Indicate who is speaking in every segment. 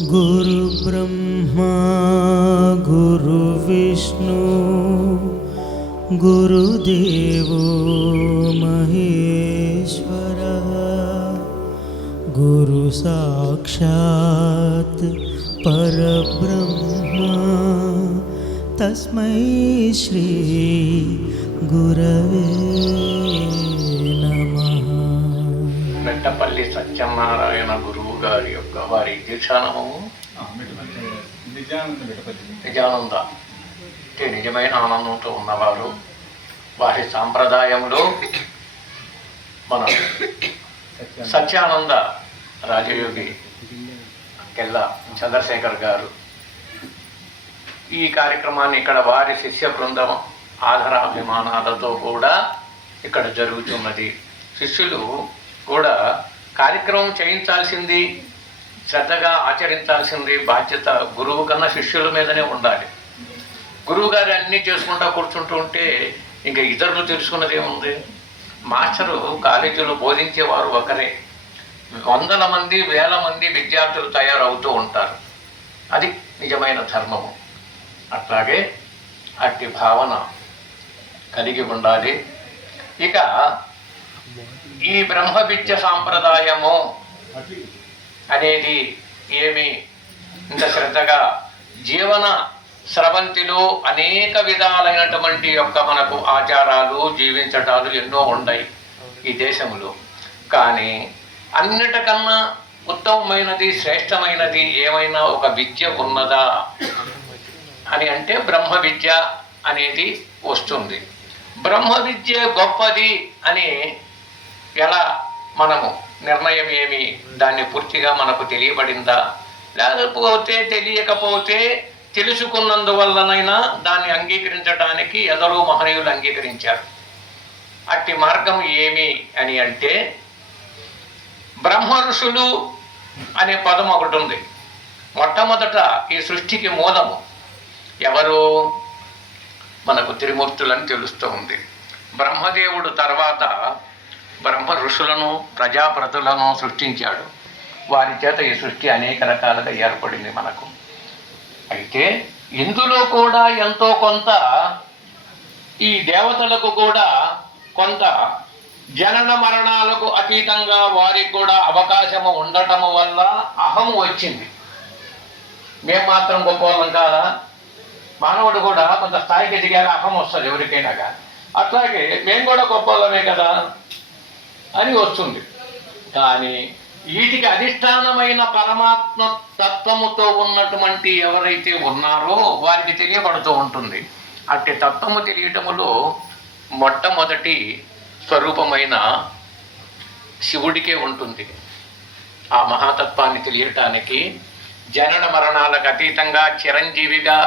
Speaker 1: गुरु ब्रह्मा गुरु विष्णु गुरुदेवो महेश्वरः गुरुसाक्षात् परब्रह्मा तस्मै श्री गुरवे नमः
Speaker 2: बेट्टपल्लि सत्यनारायण गुरु గారి యొక్క వారి దీక్షానామము నిజానంద అంటే నిజమైన ఆనందంతో ఉన్నవారు వారి సాంప్రదాయంలో మన సత్యానంద రాజయోగి కెల్లా చంద్రశేఖర్ గారు ఈ కార్యక్రమాన్ని ఇక్కడ వారి శిష్య బృందం ఆధారాభిమానాలతో కూడా ఇక్కడ జరుగుతున్నది శిష్యులు కూడా కార్యక్రమం చేయించాల్సింది శ్రద్ధగా ఆచరించాల్సింది బాధ్యత గురువు కన్నా శిష్యుల మీదనే ఉండాలి గురువు గారు అన్నీ చేసుకుంటా కూర్చుంటూ ఉంటే ఇంకా ఇతరులు తెలుసుకున్నది ఏముంది మాస్టరు కాలేజీలో బోధించేవారు ఒకరే వందల మంది వేల మంది విద్యార్థులు తయారవుతూ ఉంటారు అది నిజమైన ధర్మము అట్లాగే అట్టి భావన కలిగి ఉండాలి ఇక ఈ బ్రహ్మ విద్య సాంప్రదాయము అనేది ఏమి ఇంత శ్రద్ధగా జీవన స్రవంతిలో అనేక విధాలైనటువంటి యొక్క మనకు ఆచారాలు జీవించటాలు ఎన్నో ఉన్నాయి ఈ దేశంలో కానీ అన్నిటికన్నా ఉత్తమమైనది శ్రేష్టమైనది ఏమైనా ఒక విద్య ఉన్నదా అని అంటే బ్రహ్మ విద్య అనేది వస్తుంది బ్రహ్మ విద్య గొప్పది అని ఎలా మనము నిర్ణయం ఏమి దాన్ని పూర్తిగా మనకు తెలియబడిందా లేకపోతే తెలియకపోతే తెలుసుకున్నందువల్లనైనా దాన్ని అంగీకరించడానికి ఎందరో మహనీయులు అంగీకరించారు అట్టి మార్గం ఏమి అని అంటే బ్రహ్మ ఋషులు అనే పదం ఒకటి ఉంది మొట్టమొదట ఈ సృష్టికి మూలము ఎవరు మనకు త్రిమూర్తులని తెలుస్తూ ఉంది బ్రహ్మదేవుడు తర్వాత బ్రహ్మ ఋషులను ప్రజాప్రతులను సృష్టించాడు వారి చేత ఈ సృష్టి అనేక రకాలుగా ఏర్పడింది మనకు అయితే ఇందులో కూడా ఎంతో కొంత ఈ దేవతలకు కూడా కొంత జనన మరణాలకు అతీతంగా వారికి కూడా అవకాశము ఉండటం వల్ల అహం వచ్చింది మేము మాత్రం గొప్పవాళ్ళం కాదా మానవుడు కూడా కొంత స్థాయికి దిగాక అహం వస్తుంది ఎవరికైనా కానీ అట్లాగే మేము కూడా గొప్పవాళ్ళమే కదా అని వస్తుంది కానీ వీటికి అధిష్టానమైన పరమాత్మ తత్వముతో ఉన్నటువంటి ఎవరైతే ఉన్నారో వారికి తెలియబడుతూ ఉంటుంది అట్టి తత్వము తెలియటములో మొట్టమొదటి స్వరూపమైన శివుడికే ఉంటుంది ఆ మహాతత్వాన్ని తెలియటానికి జనన మరణాలకు అతీతంగా చిరంజీవిగా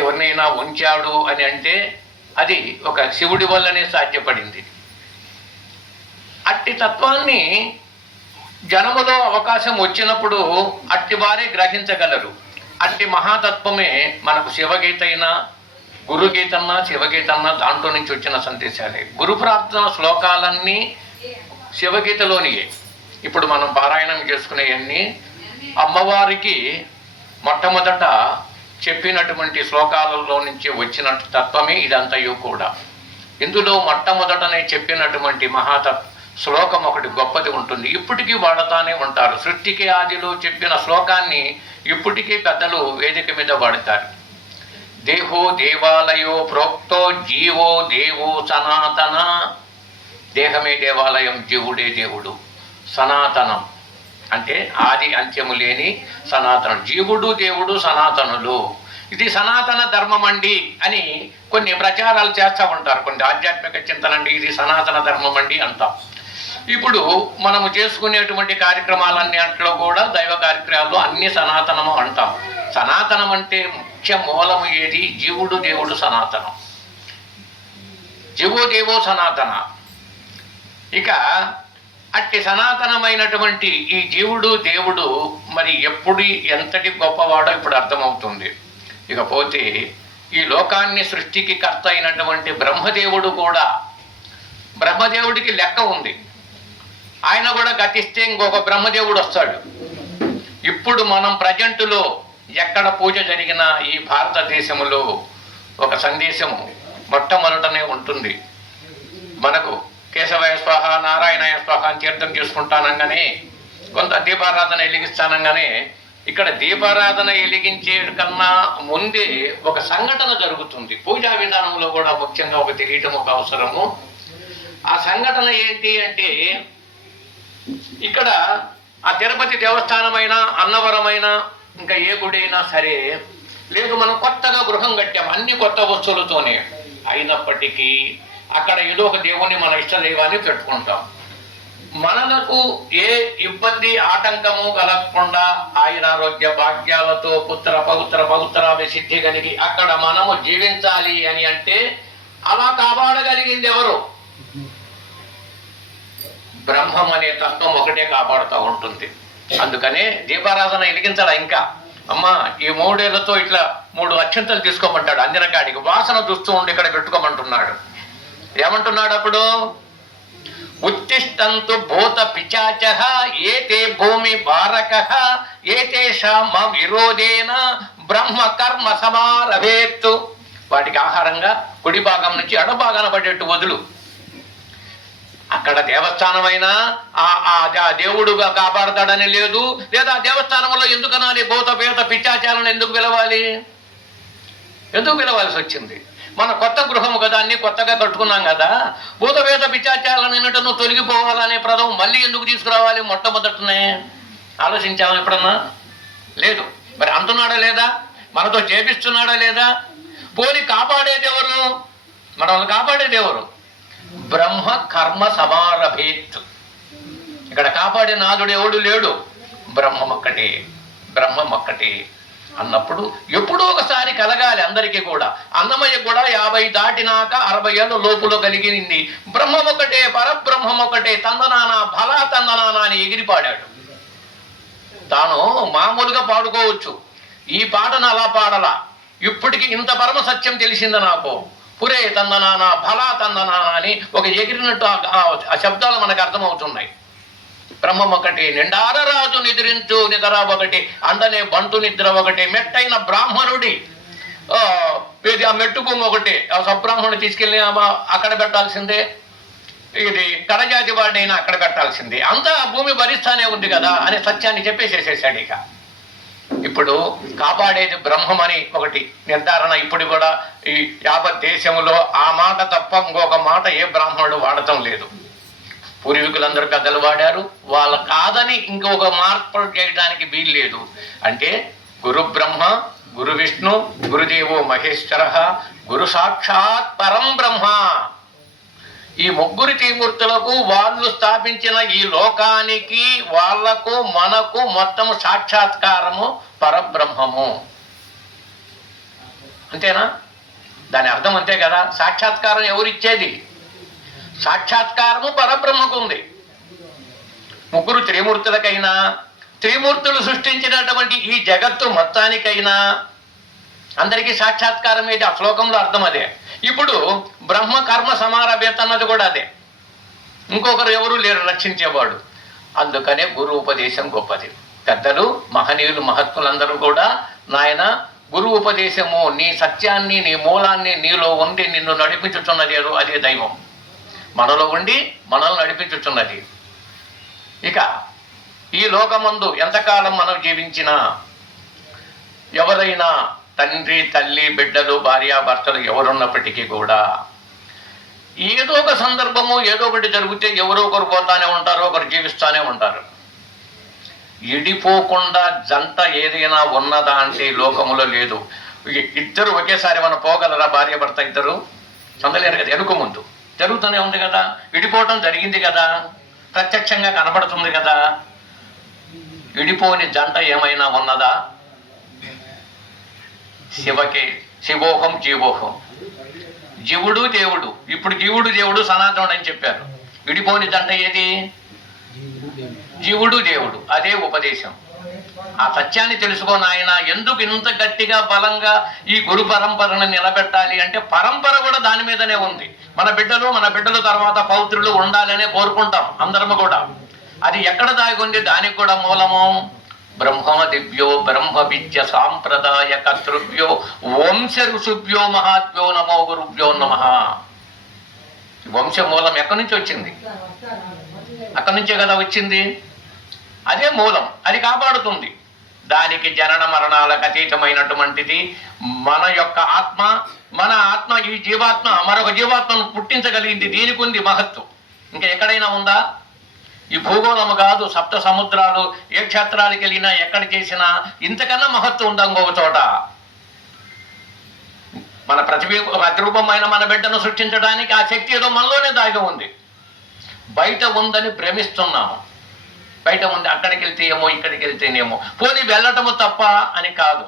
Speaker 2: ఎవరినైనా ఉంచాడు అని అంటే అది ఒక శివుడి వల్లనే సాధ్యపడింది అట్టి తత్వాన్ని జనములో అవకాశం వచ్చినప్పుడు అట్టి వారే గ్రహించగలరు అట్టి మహాతత్వమే మనకు శివగీత అయినా శివగీత అన్నా దాంట్లో నుంచి వచ్చిన సందేశాలే గురు ప్రార్థన శ్లోకాలన్నీ శివగీతలోనియే ఇప్పుడు మనం పారాయణం చేసుకునేవన్నీ అమ్మవారికి మొట్టమొదట చెప్పినటువంటి శ్లోకాలలో నుంచి వచ్చిన తత్వమే ఇదంతయు కూడా ఇందులో మొట్టమొదటనే చెప్పినటువంటి మహాతత్వం శ్లోకం ఒకటి గొప్పది ఉంటుంది ఇప్పటికీ వాడుతూనే ఉంటారు సృష్టికి ఆదిలో చెప్పిన శ్లోకాన్ని ఇప్పటికీ పెద్దలు వేదిక మీద వాడతారు దేహో దేవాలయో ప్రోక్తో జీవో దేవో సనాతన దేహమే దేవాలయం జీవుడే దేవుడు సనాతనం అంటే ఆది అంత్యము లేని సనాతనం జీవుడు దేవుడు సనాతనులు ఇది సనాతన ధర్మం అండి అని కొన్ని ప్రచారాలు చేస్తూ ఉంటారు కొన్ని ఆధ్యాత్మిక చింతనండి ఇది సనాతన ధర్మం అండి అంటాం ఇప్పుడు మనము చేసుకునేటువంటి కార్యక్రమాలన్నీ అట్లో కూడా దైవ కార్యక్రమాలు అన్ని సనాతనము అంటాం సనాతనం అంటే ముఖ్య మూలము ఏది జీవుడు దేవుడు సనాతనం జీవో దేవో సనాతన ఇక అట్టి సనాతనమైనటువంటి ఈ జీవుడు దేవుడు మరి ఎప్పుడు ఎంతటి గొప్పవాడో ఇప్పుడు అర్థమవుతుంది ఇకపోతే ఈ లోకాన్ని సృష్టికి కర్త అయినటువంటి బ్రహ్మదేవుడు కూడా బ్రహ్మదేవుడికి లెక్క ఉంది ఆయన కూడా గతిస్తే ఇంకొక బ్రహ్మదేవుడు వస్తాడు ఇప్పుడు మనం ప్రజెంటులో ఎక్కడ పూజ జరిగినా ఈ భారతదేశంలో ఒక సందేశం మొట్టమొదటనే ఉంటుంది మనకు కేశవాయ స్వాహ నారాయణాయ స్వాహ అని తీర్థం చేసుకుంటానంగానే కొంత దీపారాధన వెలిగిస్తానంగానే ఇక్కడ దీపారాధన వెలిగించే కన్నా ముందే ఒక సంఘటన జరుగుతుంది పూజా విధానంలో కూడా ముఖ్యంగా ఒక తెలియటం ఒక అవసరము ఆ సంఘటన ఏంటి అంటే ఇక్కడ ఆ తిరుపతి దేవస్థానమైనా అన్నవరమైనా ఇంకా ఏ గుడైనా సరే లేదు మనం కొత్తగా గృహం కట్టాం అన్ని కొత్త వస్తువులతోనే అయినప్పటికీ అక్కడ ఏదో ఒక దేవుణ్ణి మన ఇష్ట దైవాన్ని పెట్టుకుంటాం మనలకు ఏ ఇబ్బంది ఆటంకము కలగకుండా ఆయన ఆరోగ్య భాగ్యాలతో పుత్ర పవిత్ర పవిత్రాభి సిద్ధి కలిగి అక్కడ మనము జీవించాలి అని అంటే అలా కాపాడగలిగింది ఎవరు బ్రహ్మం అనే తత్వం ఒకటే కాపాడుతూ ఉంటుంది అందుకనే దీపారాధన వెలిగించాలా ఇంకా అమ్మ ఈ మూడేళ్లతో ఇట్లా మూడు అక్షంతలు తీసుకోమంటాడు అంజనకాడికి వాసన చూస్తూ ఉండి ఇక్కడ పెట్టుకోమంటున్నాడు ఏమంటున్నాడు అప్పుడు ఉత్తిష్టంతు భూత పిచాచ ఏతే భూమి భారక ఏతేషామ విరోధేన బ్రహ్మ కర్మ సమారభేత్తు వాటికి ఆహారంగా కుడి భాగం నుంచి అడుభాగాన పడేట్టు వదులు అక్కడ దేవస్థానమైనా ఆ ఆ దేవుడుగా కాపాడతాడని లేదు లేదా దేవస్థానంలో ఎందుకనాలి భూత పేత పిచ్చాచారాన్ని ఎందుకు పిలవాలి ఎందుకు పిలవాల్సి వచ్చింది మన కొత్త గృహము కదా అన్ని కొత్తగా కట్టుకున్నాం కదా భూతపేత పిచ్చాచారాలను నిన్నటను తొలగిపోవాలనే ప్రదం మళ్ళీ ఎందుకు తీసుకురావాలి మొట్టమొదటనే ఆలోచించాము ఎప్పుడన్నా లేదు మరి అంటున్నాడా లేదా మనతో చేపిస్తున్నాడా లేదా పోని కాపాడేది ఎవరు మనల్ని కాపాడేది ఎవరు బ్రహ్మ కర్మ సమారభేత్ ఇక్కడ కాపాడే నాదుడు ఎవడు లేడు బ్రహ్మ ఒక్కటే ఒక్కటే అన్నప్పుడు ఎప్పుడో ఒకసారి కలగాలి అందరికీ కూడా అన్నమయ్య కూడా యాభై దాటినాక అరవై ఏళ్ళ లోపులో కలిగింది బ్రహ్మం ఒకటే పరబ్రహ్మం ఒకటే తందనాన బలా తందనాన అని ఎగిరిపాడాడు తాను మామూలుగా పాడుకోవచ్చు ఈ పాటను అలా పాడలా ఇప్పటికి ఇంత పరమ సత్యం తెలిసింది నాకు పురే తందనానా ఫలా తందనానా అని ఒక ఎగిరినట్టు ఆ శబ్దాలు మనకు అర్థమవుతున్నాయి బ్రహ్మం ఒకటి నిండారరాజు నిద్రించు నిద్ర ఒకటి అందనే బంటు నిద్ర ఒకటి మెట్టైన బ్రాహ్మణుడి ఆ మెట్టుభూమి ఒకటి ఆ సబ్రాహ్మణుడు తీసుకెళ్ళి అక్కడ పెట్టాల్సిందే ఇది కరజాతి వాడినైనా అక్కడ పెట్టాల్సిందే అంతా భూమి భరిస్తానే ఉంది కదా అనే సత్యాన్ని చెప్పేసేసేసాడు ఇక ఇప్పుడు కాపాడేది బ్రహ్మమని ఒకటి నిర్ధారణ ఇప్పుడు కూడా ఈ యాప దేశంలో ఆ మాట తప్ప ఇంకొక మాట ఏ బ్రాహ్మణుడు వాడటం లేదు పూర్వీకులందరూ కథలు వాడారు వాళ్ళ కాదని ఇంకొక మార్పు చేయడానికి వీలు లేదు అంటే గురు బ్రహ్మ గురు విష్ణు గురుదేవో మహేశ్వర గురు సాక్షాత్ పరం బ్రహ్మ ఈ ముగ్గురు త్రిమూర్తులకు వాళ్ళు స్థాపించిన ఈ లోకానికి వాళ్లకు మనకు మొత్తము సాక్షాత్కారము పరబ్రహ్మము అంతేనా దాని అర్థం అంతే కదా సాక్షాత్కారం ఎవరిచ్చేది సాక్షాత్కారము పరబ్రహ్మకు ఉంది ముగ్గురు త్రిమూర్తులకైనా త్రిమూర్తులు సృష్టించినటువంటి ఈ జగత్తు మొత్తానికైనా అందరికీ సాక్షాత్కారం ఏది ఆ శ్లోకంలో అర్థం అదే ఇప్పుడు బ్రహ్మ కర్మ సమారభ్యత అన్నది కూడా అదే ఇంకొకరు ఎవరు లేరు రక్షించేవాడు అందుకనే గురు ఉపదేశం గొప్పది పెద్దలు మహనీయులు మహత్తులందరూ కూడా నాయన గురు ఉపదేశము నీ సత్యాన్ని నీ మూలాన్ని నీలో ఉండి నిన్ను నడిపించుచున్నది అదే దైవం మనలో ఉండి మనల్ని నడిపించుచున్నది ఇక ఈ లోకమందు ఎంతకాలం మనం జీవించినా ఎవరైనా తండ్రి తల్లి బిడ్డలు భార్యాభర్తలు ఎవరున్నప్పటికీ కూడా ఏదో ఒక సందర్భము ఏదో ఒకటి జరిగితే ఎవరో ఒకరు పోతానే ఉంటారు ఒకరు జీవిస్తానే ఉంటారు ఎడిపోకుండా జంట ఏదైనా ఉన్నదా అంటే లోకములో లేదు ఇద్దరు ఒకేసారి మనం పోగలరా భార్య భర్త ఇద్దరు చందలేరు కదా ఎనుక ముందు జరుగుతూనే ఉంది కదా విడిపోవటం జరిగింది కదా ప్రత్యక్షంగా కనబడుతుంది కదా విడిపోని జంట ఏమైనా ఉన్నదా శివకే శివోహం జీవోహం జీవుడు దేవుడు ఇప్పుడు జీవుడు దేవుడు సనాతనుడు అని చెప్పారు విడిపోని దండ ఏది జీవుడు దేవుడు అదే ఉపదేశం ఆ సత్యాన్ని తెలుసుకో నాయన ఎందుకు ఇంత గట్టిగా బలంగా ఈ గురు పరంపరను నిలబెట్టాలి అంటే పరంపర కూడా దాని మీదనే ఉంది మన బిడ్డలు మన బిడ్డల తర్వాత పౌత్రులు ఉండాలనే కోరుకుంటాం అందరము కూడా అది ఎక్కడ దాగుంది దానికి కూడా మూలము బ్రహ్మదివ్యో బ్రహ్మ విద్య సాంప్రదాయ కర్తృభ్యో వంశ ఋషుభ్యో మహాత్వ్యో నమో గురుభ్యో నమ వంశ మూలం ఎక్కడి నుంచి వచ్చింది అక్కడి నుంచే కదా వచ్చింది అదే మూలం అది కాపాడుతుంది దానికి జనన మరణాలకు అతీతమైనటువంటిది మన యొక్క ఆత్మ మన ఆత్మ ఈ జీవాత్మ మరొక జీవాత్మను పుట్టించగలిగింది దీనికి ఉంది మహత్వం ఇంకా ఎక్కడైనా ఉందా ఈ భూగోళము కాదు సప్త సముద్రాలు ఏ క్షేత్రాలకు వెళ్ళినా ఎక్కడ చేసినా ఇంతకన్నా మహత్వం ఇంకొక చోట మన ప్రతిబీ ప్రతిరూపమైన మన బిడ్డను సృష్టించడానికి ఆ శక్తి ఏదో మనలోనే దాగి ఉంది బయట ఉందని భ్రమిస్తున్నాము బయట ఉంది అక్కడికి వెళ్తే ఏమో ఇక్కడికి వెళ్తేనేమో పోనీ వెళ్ళటము తప్ప అని కాదు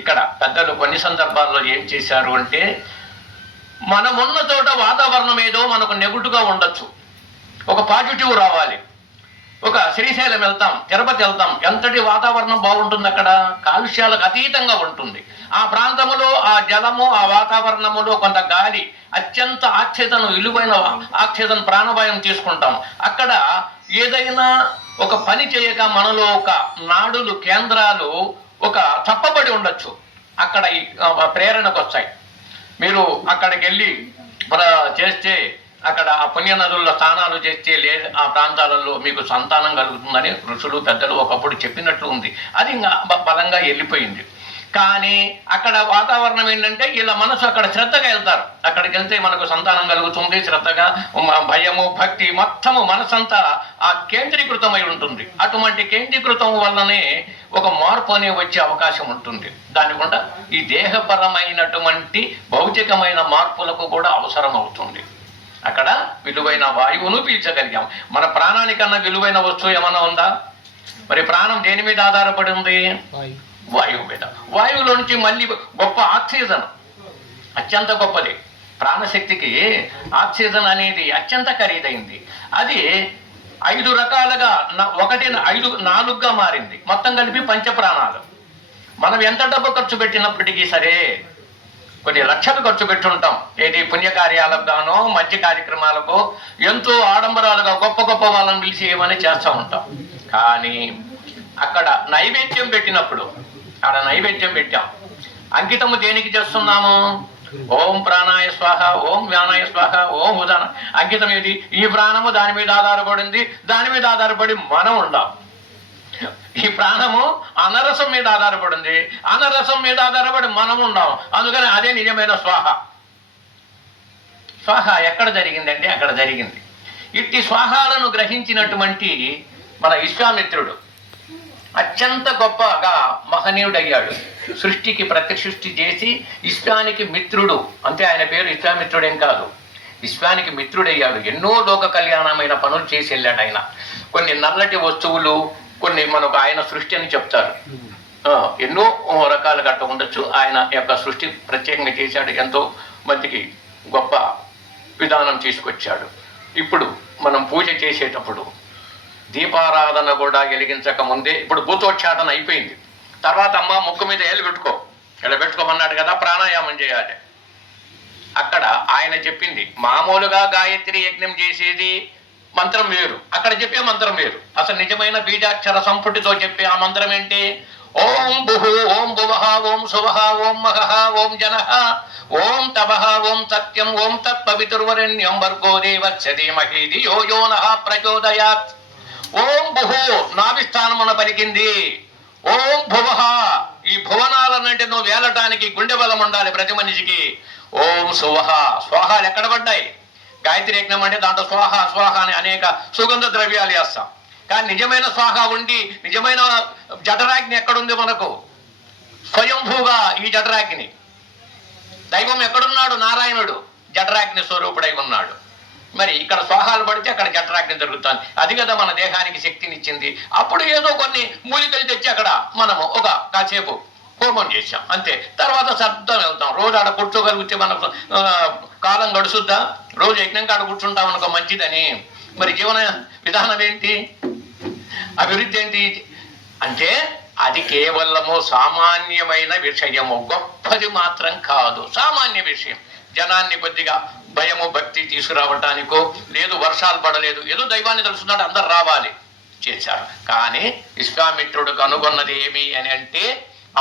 Speaker 2: ఇక్కడ పెద్దలు కొన్ని సందర్భాల్లో ఏం చేశారు అంటే మనమున్న చోట వాతావరణం ఏదో మనకు నెగుటుగా ఉండొచ్చు ఒక పాజిటివ్ రావాలి ఒక శ్రీశైలం వెళ్తాం తిరుపతి వెళ్తాం ఎంతటి వాతావరణం బాగుంటుంది అక్కడ కాలుష్యాలకు అతీతంగా ఉంటుంది ఆ ప్రాంతములో ఆ జలము ఆ వాతావరణములో కొంత గాలి అత్యంత ఆక్సిజన్ విలువైన ఆక్సిజన్ ప్రాణవాయం తీసుకుంటాం అక్కడ ఏదైనా ఒక పని చేయక మనలో ఒక నాడులు కేంద్రాలు ఒక తప్పబడి ఉండొచ్చు అక్కడ ప్రేరణకు వస్తాయి మీరు అక్కడికి వెళ్ళి చేస్తే అక్కడ ఆ పుణ్య నదుల్లో స్నానాలు చేస్తే లే ఆ ప్రాంతాలలో మీకు సంతానం కలుగుతుందని ఋషులు పెద్దలు ఒకప్పుడు చెప్పినట్లు ఉంది అది ఇంకా బలంగా వెళ్ళిపోయింది కానీ అక్కడ వాతావరణం ఏంటంటే ఇలా మనసు అక్కడ శ్రద్ధగా వెళ్తారు అక్కడికి వెళ్తే మనకు సంతానం కలుగుతుంది శ్రద్ధగా భయము భక్తి మొత్తము మనసంతా ఆ కేంద్రీకృతమై ఉంటుంది అటువంటి కేంద్రీకృతం వల్లనే ఒక మార్పు అనే వచ్చే అవకాశం ఉంటుంది దానికుండా ఈ దేహపరమైనటువంటి భౌతికమైన మార్పులకు కూడా అవసరం అవుతుంది అక్కడ విలువైన వాయువును పీల్చగలిగాం మన ప్రాణానికన్నా విలువైన వస్తువు ఏమన్నా ఉందా మరి ప్రాణం దేని మీద ఆధారపడి ఉంది వాయువు మీద వాయువులో నుంచి మళ్ళీ గొప్ప ఆక్సిజన్ అత్యంత గొప్పది ప్రాణశక్తికి ఆక్సిజన్ అనేది అత్యంత ఖరీదైంది అది ఐదు రకాలుగా ఒకటి ఐదు నాలుగుగా మారింది మొత్తం కలిపి పంచప్రాణాలు మనం ఎంత డబ్బు ఖర్చు పెట్టినప్పటికీ సరే కొన్ని లక్షలు ఖర్చు పెట్టుంటాం ఏది పుణ్యకార్యాలకు గాను మంచి కార్యక్రమాలకు ఎంతో ఆడంబరాలుగా గొప్ప గొప్ప వాళ్ళని పిలిచి ఏమని చేస్తూ ఉంటాం కానీ అక్కడ నైవేద్యం పెట్టినప్పుడు అక్కడ నైవేద్యం పెట్టాం అంకితము దేనికి చేస్తున్నాము ఓం ప్రాణాయ స్వాహ ఓం వ్యానాయ స్వాహ ఓం ఉదాహరణ అంకితం ఏది ఈ ప్రాణము దాని మీద ఆధారపడింది దాని మీద ఆధారపడి మనం ఉండాలి ఈ ప్రాణము అనరసం మీద ఆధారపడింది అనరసం మీద ఆధారపడి మనం ఉన్నాం అందుకని అదే నిజమైన స్వాహ స్వాహ ఎక్కడ అంటే అక్కడ జరిగింది ఇట్టి స్వాహాలను గ్రహించినటువంటి మన విశ్వామిత్రుడు అత్యంత గొప్పగా మహనీయుడయ్యాడు సృష్టికి ప్రతి సృష్టి చేసి విశ్వానికి మిత్రుడు అంటే ఆయన పేరు విశ్వామిత్రుడేం కాదు విశ్వానికి మిత్రుడయ్యాడు ఎన్నో లోక కళ్యాణమైన పనులు చేసి వెళ్ళాడు ఆయన కొన్ని నల్లటి వస్తువులు కొన్ని మనకు ఆయన సృష్టి అని చెప్తారు hmm. ఎన్నో రకాల గట్ట ఉండొచ్చు ఆయన యొక్క సృష్టి ప్రత్యేకంగా చేశాడు ఎంతో మందికి గొప్ప విధానం తీసుకొచ్చాడు ఇప్పుడు మనం పూజ చేసేటప్పుడు దీపారాధన కూడా వెలిగించక ముందే ఇప్పుడు భూతోచ్ఛాదన అయిపోయింది తర్వాత అమ్మ ముక్కు మీద ఏళ్ళు పెట్టుకో ఇలా పెట్టుకోమన్నాడు కదా ప్రాణాయామం చేయాలి అక్కడ ఆయన చెప్పింది మామూలుగా గాయత్రి యజ్ఞం చేసేది మంత్రం వేరు అక్కడ చెప్పే మంత్రం వేరు అసలు నిజమైన బీజాక్షర సంపుటితో చెప్పే ఆ మంత్రం ఏంటి ఓం భుహు ఓం భువహ ఓం శుభ ఓం మహహ ఓం జనహ ఓం తపహ ఓం సత్యం ఓం తత్పవితుర్వరణ్యం వర్గో భర్గో దేవచ్చీమహీది యో యో నహ ప్రచోదయాత్ ఓం భుహు నాభిస్థానమున పలికింది ఓం భువహ ఈ భువనాలన్నింటి నువ్వు వేలటానికి గుండె బలం ఉండాలి ప్రతి మనిషికి ఓం శువహ స్వాహాలు ఎక్కడ పడ్డాయి గాయత్రి యజ్ఞం అంటే దాంట్లో స్వాహ స్వాహ అని అనేక సుగంధ ద్రవ్యాలు వేస్తాం కానీ నిజమైన స్వాహ ఉండి నిజమైన జఠరాగ్ని ఎక్కడుంది మనకు స్వయంభూగా ఈ జఠరాగ్ని దైవం ఎక్కడున్నాడు నారాయణుడు జఠరాగ్ని స్వరూపుడై ఉన్నాడు మరి ఇక్కడ స్వాహాలు పడితే అక్కడ జఠరాగ్ని జరుగుతుంది అది కదా మన దేహానికి శక్తినిచ్చింది అప్పుడు ఏదో కొన్ని మూలికలు తెచ్చి అక్కడ మనము ఒక కాసేపు హోమం చేశాం అంతే తర్వాత సర్దం వెళ్తాం రోజు ఆడ కూర్చోగలిగితే మనకు కాలం గడుచుద్దా రోజు యజ్ఞం కాడ కూర్చుంటాం అనుకో మంచిదని మరి జీవన విధానం ఏంటి అభివృద్ధి ఏంటి అంటే అది కేవలము సామాన్యమైన విషయము గొప్పది మాత్రం కాదు సామాన్య విషయం జనాన్ని కొద్దిగా భయము భక్తి తీసుకురావటానికో లేదు వర్షాలు పడలేదు ఏదో దైవాన్ని తెలుసుకున్నాడు అందరు రావాలి చేశారు కానీ విశ్వామిత్రుడు కనుగొన్నది ఏమి అని అంటే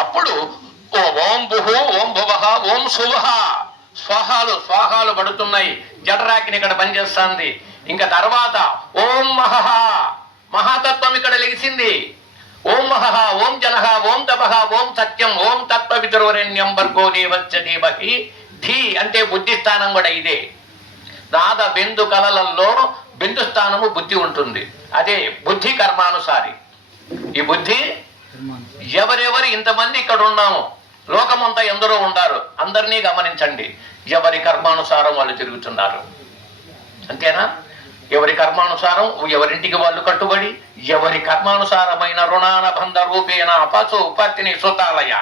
Speaker 2: అప్పుడు ఓం భుహు ఓం భువహ ఓం శుభ స్వాహాలు స్వాహాలు పడుతున్నాయి జఠరాకిని ఇక్కడ పనిచేస్తుంది ఇంకా తర్వాత ఓం మహహ మహాతత్వం ఇక్కడ లెగిసింది ఓం మహహ ఓం జనహ ఓం తపహ ఓం సత్యం ఓం తత్వ విదుర్వరణ్యం వర్గో దేవచ్చ బహి ధీ అంటే బుద్ధి స్థానం కూడా ఇదే నాద బిందు కలలలో బిందు స్థానము బుద్ధి ఉంటుంది అదే బుద్ధి కర్మానుసారి ఈ బుద్ధి ఎవరెవరు ఇంతమంది ఇక్కడ ఉన్నాము లోకమంతా ఎందరో ఉండారు అందరినీ గమనించండి ఎవరి కర్మానుసారం వాళ్ళు తిరుగుతున్నారు అంతేనా ఎవరి కర్మానుసారం ఎవరింటికి వాళ్ళు కట్టుబడి ఎవరి కర్మానుసారమైన రుణానబంధ రూపేణ అపాచో ఉపాధిని సుతాలయ